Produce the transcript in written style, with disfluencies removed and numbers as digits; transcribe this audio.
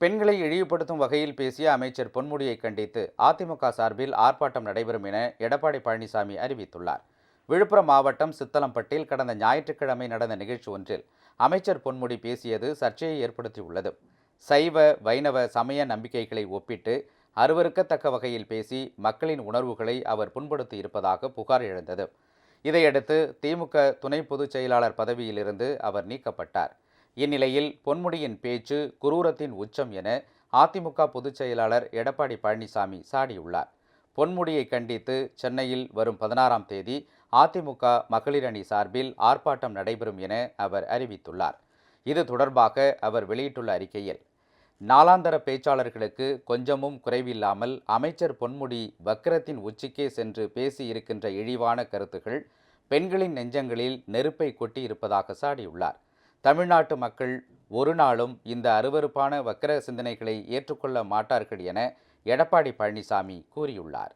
பெண்களை இழிவுபடுத்தும் வகையில் பேசிய அமைச்சர் பொன்முடியை கண்டித்து அதிமுக சார்பில் ஆர்ப்பாட்டம் நடைபெறும் என எடப்பாடி பழனிசாமி அறிவித்துள்ளார். விழுப்புரம் மாவட்டம் சித்தலம்பட்டில் கடந்த ஞாயிற்றுக்கிழமை நடந்த நிகழ்ச்சி ஒன்றில் அமைச்சர் பொன்முடி பேசியது சர்ச்சையை ஏற்படுத்தியுள்ளது. சைவ வைணவ சமய நம்பிக்கைகளை ஒப்பிட்டு அருவருக்கத்தக்க வகையில் பேசி மக்களின் உணர்வுகளை அவர் புண்படுத்தி இருப்பதாக புகார் எழுந்தது. இதையடுத்து திமுக துணை பொதுச் செயலாளர் பதவியிலிருந்து அவர் நீக்கப்பட்டார். இந்நிலையில் பொன்முடியின் பேச்சு குரூரத்தின் உச்சம் என அதிமுக பொதுச் செயலாளர் எடப்பாடி பழனிசாமி சாடியுள்ளார். பொன்முடியை கண்டித்து சென்னையில் வரும் 16ஆம் தேதி அதிமுக மகளிர் அணி சார்பில் ஆர்ப்பாட்டம் நடைபெறும் என அவர் அறிவித்துள்ளார். இது தொடர்பாக அவர் வெளியிட்டுள்ள அறிக்கையில், நாளாந்தர பேச்சாளர்களுக்கு கொஞ்சமும் குறைவில்லாமல் அமைச்சர் பொன்முடி வக்கிரத்தின் உச்சிக்கே சென்று பேசி இருக்கின்ற இழிவான கருத்துகள் பெண்களின் நெஞ்சங்களில் நெருப்பை கொட்டி இருப்பதாக சாடியுள்ளார். தமிழ்நாட்டு மக்கள் ஒரு நாளும் இந்த அருவருப்பான வக்கிர சிந்தனைகளை ஏற்றுக்கொள்ள மாட்டார்கள் என எடப்பாடி பழனிசாமி கூறியுள்ளார்.